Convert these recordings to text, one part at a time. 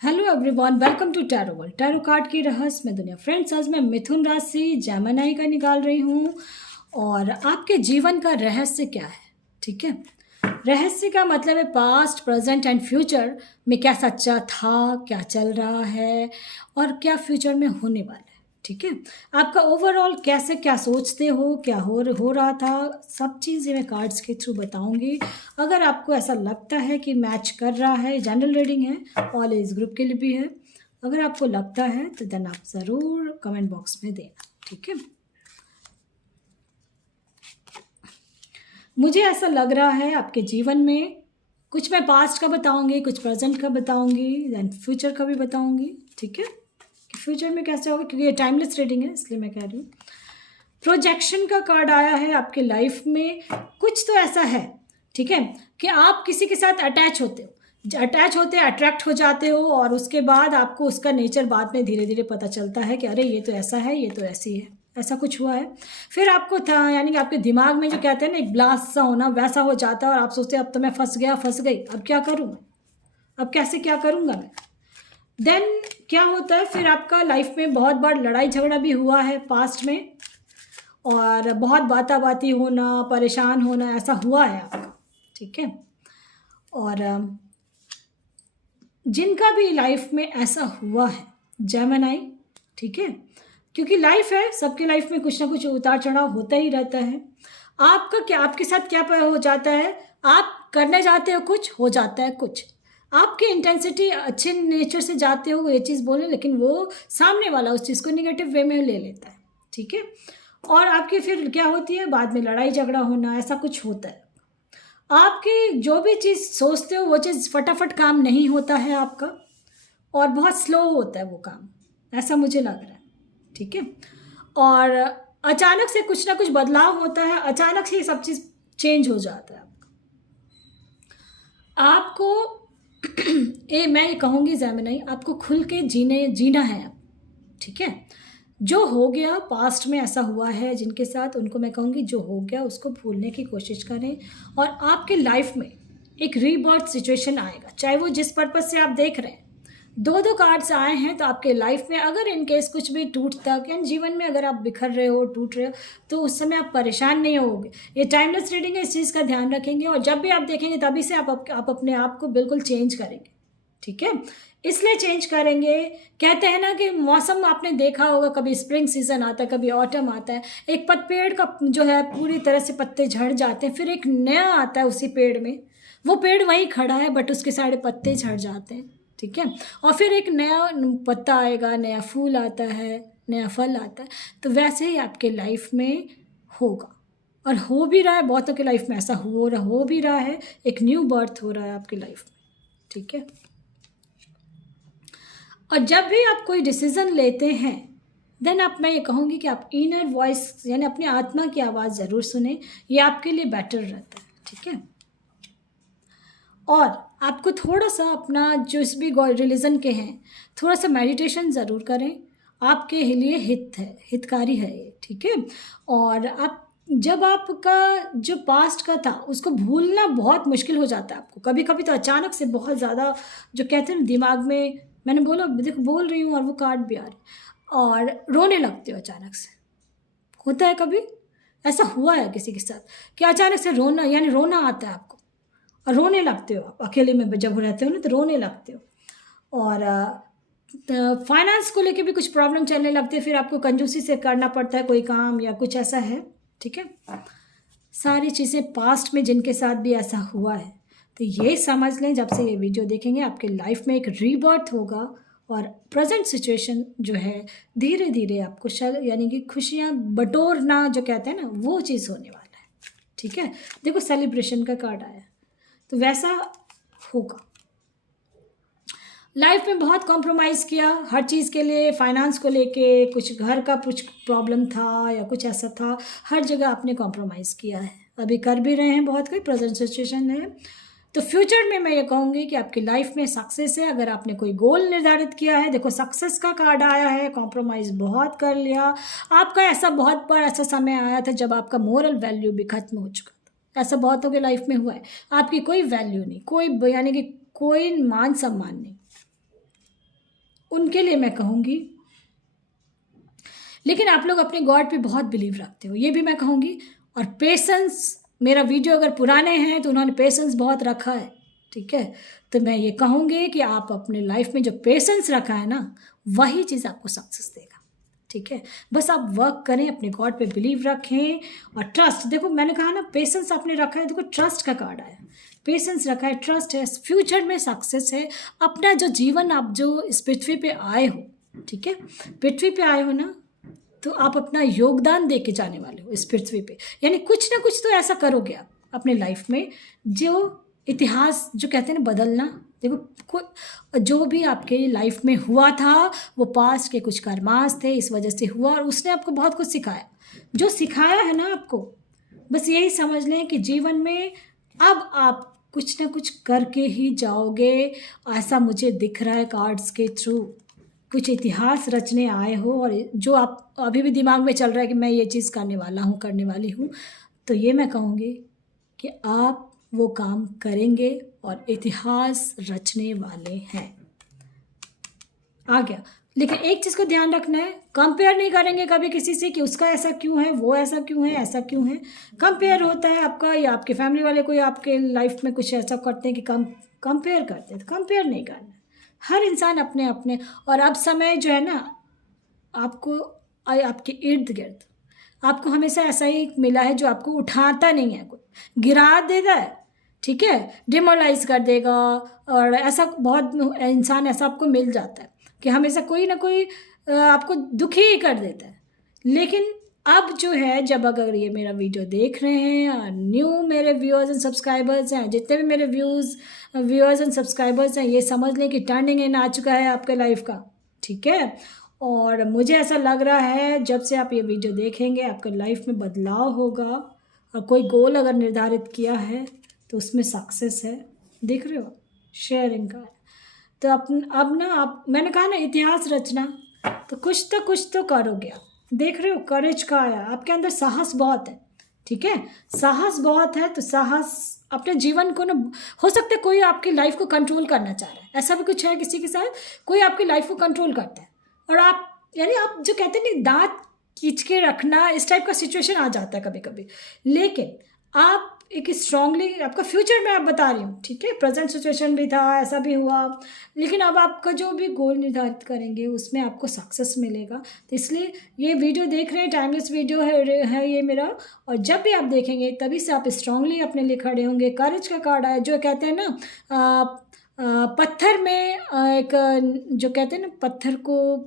Hello everyone, welcome to tarot world. Tarot card की रहस्यमय दुनिया। फ्रेंड्स, आज मैं मिथुन राशि जेमिनी का निकाल रही हूँ और आपके जीवन का रहस्य क्या है। ठीक है, रहस्य का मतलब है पास्ट, प्रेजेंट एंड फ्यूचर में क्या सच्चा था, क्या चल रहा है और क्या फ्यूचर में होने वाला है। ठीक है, आपका ओवरऑल कैसे, क्या सोचते हो, क्या हो रहा था, सब चीज़ें मैं कार्ड्स के थ्रू बताऊंगी। अगर आपको ऐसा लगता है कि मैच कर रहा है, जनरल रीडिंग है, ऑल एज ग्रुप के लिए भी है। अगर आपको लगता है तो देन आप ज़रूर कमेंट बॉक्स में देना। ठीक है, मुझे ऐसा लग रहा है आपके जीवन में कुछ मैं पास्ट का बताऊंगी, कुछ प्रेजेंट का बताऊंगी, देन फ्यूचर का भी बताऊंगी। ठीक है, कि फ्यूचर में कैसे होगा, क्योंकि ये टाइमलेस रीडिंग है इसलिए मैं कह रही हूँ। प्रोजेक्शन का कार्ड आया है आपके लाइफ में। कुछ तो ऐसा है, ठीक है, कि आप किसी के साथ अटैच होते हो, अट्रैक्ट हो जाते हो और उसके बाद आपको उसका नेचर बाद में धीरे धीरे पता चलता है कि अरे ये तो ऐसा है, ये तो ऐसी है, ऐसा कुछ हुआ है। फिर आपको था, यानी कि आपके दिमाग में जो कहते हैं ना एक ब्लास्ट सा होना, वैसा हो जाता है और आप सोचते हैं अब तो मैं फंस गया, फंस गई, अब क्या करूँ मैं, अब कैसे क्या करूँगा मैं। देन क्या होता है, फिर आपका लाइफ में बहुत बार लड़ाई झगड़ा भी हुआ है पास्ट में और बहुत बाती होना, परेशान होना, ऐसा हुआ है आपका। ठीक है, और जिनका भी लाइफ में ऐसा हुआ है जेमिनी, ठीक है, क्योंकि लाइफ है, सबके लाइफ में कुछ ना कुछ उतार चढ़ाव होता ही रहता है। आपका क्या, आपके साथ क्या हो जाता है, आप करने जाते हो कुछ, हो जाता है कुछ। आपकी इंटेंसिटी अच्छे नेचर से जाते हो ये चीज़ बोले, लेकिन वो सामने वाला उस चीज़ को निगेटिव वे में ले लेता है। ठीक है, और आपकी फिर क्या होती है, बाद में लड़ाई झगड़ा होना, ऐसा कुछ होता है। आपकी जो भी चीज़ सोचते हो वो चीज़ फटाफट काम नहीं होता है आपका, और बहुत स्लो होता है वो काम, ऐसा मुझे लग रहा है। ठीक है, और अचानक से कुछ ना कुछ बदलाव होता है, अचानक से ये सब चीज़ चेंज हो जाता है आपको। मैं ये कहूँगी जेमिनी, आपको खुल के जीना है अब। ठीक है, जो हो गया पास्ट में ऐसा हुआ है जिनके साथ, उनको मैं कहूँगी जो हो गया उसको भूलने की कोशिश करें। और आपके लाइफ में एक रीबर्थ सिचुएशन आएगा, चाहे वो जिस पर्पज़ से आप देख रहे हैं। दो दो कार्ड्स आए हैं, तो आपके लाइफ में अगर इन केस कुछ भी टूटता, या जीवन में अगर आप बिखर रहे हो, टूट रहे हो, तो उस समय आप परेशान नहीं होगे। ये टाइमलेस रीडिंग है, इस चीज़ का ध्यान रखेंगे और जब भी आप देखेंगे तभी से आप अपने आप को बिल्कुल चेंज करेंगे। ठीक है, इसलिए चेंज करेंगे। कहते हैं ना कि मौसम आपने देखा होगा, कभी स्प्रिंग सीजन आता है, कभी ऑटम आता है, एक पेड़ का जो है पूरी तरह से पत्ते झड़ जाते हैं, फिर एक नया आता है उसी पेड़ में। वो पेड़ वहीं खड़ा है बट उसके सारे पत्ते झड़ जाते हैं। ठीक है, और फिर एक नया पत्ता आएगा, नया फूल आता है, नया फल आता है। तो वैसे ही आपके लाइफ में होगा, और हो भी रहा है, बहुतों के लाइफ में ऐसा हो भी रहा है। एक न्यू बर्थ हो रहा है आपकी लाइफ में। ठीक है, और जब भी आप कोई डिसीज़न लेते हैं, देन आप, मैं ये कहूँगी कि आप इनर वॉइस यानी अपनी आत्मा की आवाज़ ज़रूर सुने, ये आपके लिए बेटर रहता है। ठीक है, और आपको थोड़ा सा अपना जो इस भी रिलीजन के हैं, थोड़ा सा मेडिटेशन ज़रूर करें, आपके लिए हितकारी है ये। ठीक है, और आप जब आपका जो पास्ट का था उसको भूलना बहुत मुश्किल हो जाता है आपको, कभी कभी तो अचानक से बहुत ज़्यादा जो कहते हैं ना दिमाग में, मैंने बोला देखो बोल रही हूँ और वो कार्ड भी आ रही, और रोने लगते हो अचानक से। होता है कभी, ऐसा हुआ है किसी के साथ कि अचानक से रोना, यानी रोना आता है आपको और रोने लगते हो। आप अकेले में जब रहते हो ना तो रोने लगते हो। और फाइनेंस को लेके भी कुछ प्रॉब्लम चलने लगती है, फिर आपको कंजूसी से करना पड़ता है कोई काम या कुछ ऐसा है। ठीक है, सारी चीज़ें पास्ट में जिनके साथ भी ऐसा हुआ है, तो ये समझ लें जब से ये वीडियो देखेंगे आपके लाइफ में एक रीबर्थ होगा, और प्रेजेंट सिचुएशन जो है धीरे धीरे आपको यानी कि खुशियाँ बटोरना जो कहते हैं ना, वो चीज़ होने वाला है। ठीक है, देखो सेलिब्रेशन का कार्ड आया, तो वैसा होगा। लाइफ में बहुत कॉम्प्रोमाइज़ किया हर चीज़ के लिए, फाइनेंस को लेके, कुछ घर का कुछ प्रॉब्लम था या कुछ ऐसा था, हर जगह आपने कॉम्प्रोमाइज़ किया है, अभी कर भी रहे हैं बहुत, कोई प्रेजेंट सिचुएशन है। तो फ्यूचर में मैं ये कहूँगी कि आपकी लाइफ में सक्सेस है। अगर आपने कोई गोल निर्धारित किया है, देखो सक्सेस का कार्ड आया है, कॉम्प्रोमाइज़ बहुत कर लिया आपका, ऐसा बहुत बार ऐसा समय आया था जब आपका मोरल वैल्यू भी खत्म हो चुका था, ऐसा बहुतों के लाइफ में हुआ है। आपकी कोई वैल्यू नहीं, कोई यानी कि कोई मान सम्मान नहीं। उनके लिए मैं कहूँगी। लेकिन आप लोग अपने गॉड पे बहुत बिलीव रखते हो, ये भी मैं कहूँगी। और पेशेंस, मेरा वीडियो अगर पुराने हैं तो उन्होंने पेशेंस बहुत रखा है, ठीक है। तो मैं ये कहूँगी कि आप अपने लाइफ में जो पेशेंस रखा है ना, वही चीज़ आपको सक्सेस देगा, ठीक है। बस आप वर्क करें, अपने गॉड पे बिलीव रखें और ट्रस्ट। देखो मैंने कहा ना, पेशेंस आपने रखा है, देखो ट्रस्ट का कार्ड आया, पेशेंस रखा है, ट्रस्ट है, फ्यूचर में सक्सेस है। अपना जो जीवन, आप जो इस पृथ्वी पे आए हो, ठीक है, पृथ्वी पे आए हो ना, तो आप अपना योगदान दे के जाने वाले हो इस पृथ्वी पे। यानी कुछ ना कुछ तो ऐसा करोगे आप अपने लाइफ में, जो इतिहास जो कहते हैं ना बदलना। देखो जो भी आपके लाइफ में हुआ था वो पास्ट के कुछ कर्मास थे, इस वजह से हुआ, और उसने आपको बहुत कुछ सिखाया। जो सिखाया है ना आपको, बस यही समझ लें कि जीवन में अब आप कुछ ना कुछ करके ही जाओगे, ऐसा मुझे दिख रहा है कार्ड्स के थ्रू। कुछ इतिहास रचने आए हो, और जो आप अभी भी दिमाग में चल रहा है कि मैं ये चीज़ करने वाला हूँ, करने वाली हूँ, तो ये मैं कहूँगी कि आप वो काम करेंगे और इतिहास रचने वाले हैं। आ गया। लेकिन एक चीज़ को ध्यान रखना है, कंपेयर नहीं करेंगे कभी किसी से कि उसका ऐसा क्यों है, वो ऐसा क्यों है, ऐसा क्यों है। कंपेयर होता है आपका, या आपके फैमिली वाले कोई आपके लाइफ में कुछ ऐसा करते हैं कि कंपेयर करते हैं, तो कंपेयर नहीं करना। हर इंसान अपने अपने, और अब समय जो है ना, आपको आपके इर्द गिर्द आपको हमेशा ऐसा ही मिला है जो आपको उठाता नहीं है, कोई गिरा देता है, ठीक है, डिमोरलाइज कर देगा। और ऐसा बहुत इंसान ऐसा आपको मिल जाता है कि हमेशा कोई ना कोई आपको दुखी ही कर देता है। लेकिन अब जो है, जब अगर ये मेरा वीडियो देख रहे हैं, न्यू मेरे व्यूअर्स एंड सब्सक्राइबर्स हैं, जितने भी मेरे व्यूअर्स एंड सब्सक्राइबर्स हैं, ये समझ लें कि टर्निंग इन आ चुका है आपके लाइफ का, ठीक है। और मुझे ऐसा लग रहा है जब से आप ये वीडियो देखेंगे आपके लाइफ में बदलाव होगा। और कोई गोल अगर निर्धारित किया है तो उसमें सक्सेस है, देख रहे हो, शेयरिंग का। तो अब ना आप, मैंने कहा ना इतिहास रचना, तो कुछ तो करोगे आप, देख रहे हो, करेज का आया आपके अंदर, साहस बहुत है, ठीक है, साहस बहुत है। तो साहस अपने जीवन को ना, हो सकता है कोई आपकी लाइफ को कंट्रोल करना चाह रहा है, ऐसा भी कुछ है किसी के साथ, कोई आपकी लाइफ को कंट्रोल करता है, और आप, यानी आप जो कहते हैं ना दांत खींच के रखना, इस टाइप का सिचुएशन आ जाता है कभी कभी। लेकिन आप एक स्ट्रांगली, आपका फ्यूचर में आप बता रही हूँ, ठीक है, प्रेजेंट सिचुएशन भी था, ऐसा भी हुआ, लेकिन अब आपका जो भी गोल निर्धारित करेंगे उसमें आपको सक्सेस मिलेगा। तो इसलिए ये वीडियो देख रहे हैं, टाइमलेस वीडियो है ये मेरा, और जब भी आप देखेंगे तभी से आप स्ट्रांगली अपने लिए खड़े होंगे। करेज का कार्ड है, जो कहते हैं ना पत्थर में एक, जो कहते हैं ना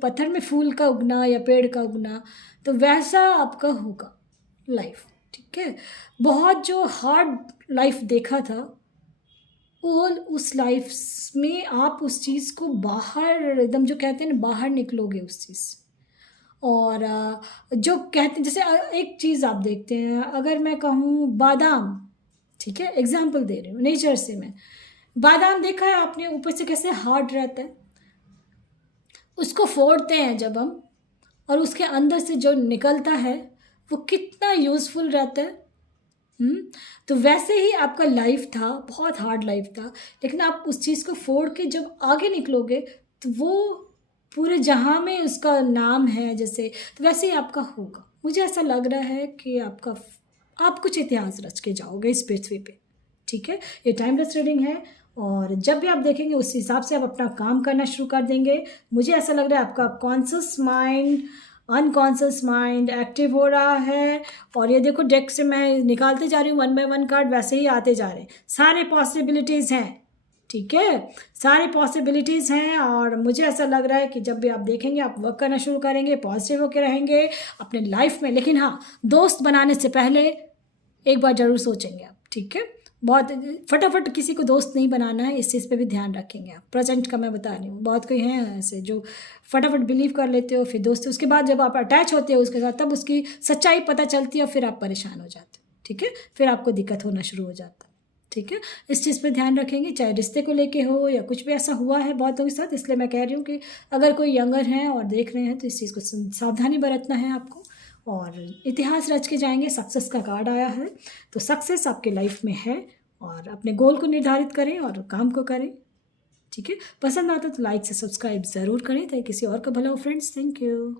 पत्थर में फूल का उगना या पेड़ का उगना, तो वैसा आपका होगा लाइफ, ठीक है। बहुत जो हार्ड लाइफ देखा था, वो उस लाइफ में आप उस चीज़ को बाहर एकदम, जो कहते हैं ना, बाहर निकलोगे उस चीज़। और जो कहते हैं, जैसे एक चीज़ आप देखते हैं, अगर मैं कहूँ बादाम, ठीक है, एग्जाम्पल दे रही हूँ नेचर से, मैं बादाम देखा है आपने, ऊपर से कैसे हार्ड रहता है, उसको फोड़ते हैं जब हम, और उसके अंदर से जो निकलता है वो कितना यूज़फुल रहता है। तो वैसे ही आपका लाइफ था, बहुत हार्ड लाइफ था, लेकिन आप उस चीज़ को फोड़ के जब आगे निकलोगे तो वो पूरे जहां में उसका नाम है, जैसे, तो वैसे ही आपका होगा। मुझे ऐसा लग रहा है कि आप कुछ इतिहास रच के जाओगे इस पृथ्वी पे, ठीक है। ये टाइमलेस रीडिंग है, और जब भी आप देखेंगे उस हिसाब से आप अपना काम करना शुरू कर देंगे। मुझे ऐसा लग रहा है आपका conscious mind, unconscious mind active हो रहा है। और ये देखो, डेक से मैं निकालते जा रही हूँ 1 बाय 1 कार्ड, वैसे ही आते जा रहे हैं, सारे पॉसिबिलिटीज़ हैं, ठीक है, सारी पॉसिबिलिटीज़ हैं। और मुझे ऐसा लग रहा है कि जब भी आप देखेंगे आप वर्क करना शुरू करेंगे, पॉजिटिव होकर रहेंगे अपने लाइफ में। लेकिन हाँ, दोस्त बनाने से पहले एक बार ज़रूर सोचेंगे आप, ठीक है। बहुत फटाफट किसी को दोस्त नहीं बनाना है, इस चीज़ पे भी ध्यान रखेंगे आप। प्रेजेंट का मैं बता रही हूँ, बहुत कोई हैं ऐसे जो फटाफट बिलीव कर लेते हो, फिर दोस्त, उसके बाद जब आप अटैच होते हो उसके साथ, तब उसकी सच्चाई पता चलती है और फिर आप परेशान हो जाते हो, ठीक है, फिर आपको दिक्कत होना शुरू हो जाता है, ठीक है। इस चीज़ पे ध्यान रखेंगे, चाहे रिश्ते को लेके हो या कुछ भी ऐसा हुआ है बहुतों के साथ। इसलिए मैं कह रही हूँ कि अगर कोई यंगर हैं और देख रहे हैं तो इस चीज़ को सावधानी बरतना है आपको, और इतिहास रच के जाएंगे। सक्सेस का कार्ड आया है, तो सक्सेस आपके लाइफ में है, और अपने गोल को निर्धारित करें और काम को करें। ठीक है, पसंद आता तो लाइक से सब्सक्राइब ज़रूर करें ताकि किसी और का भला हो फ्रेंड्स। Thank you.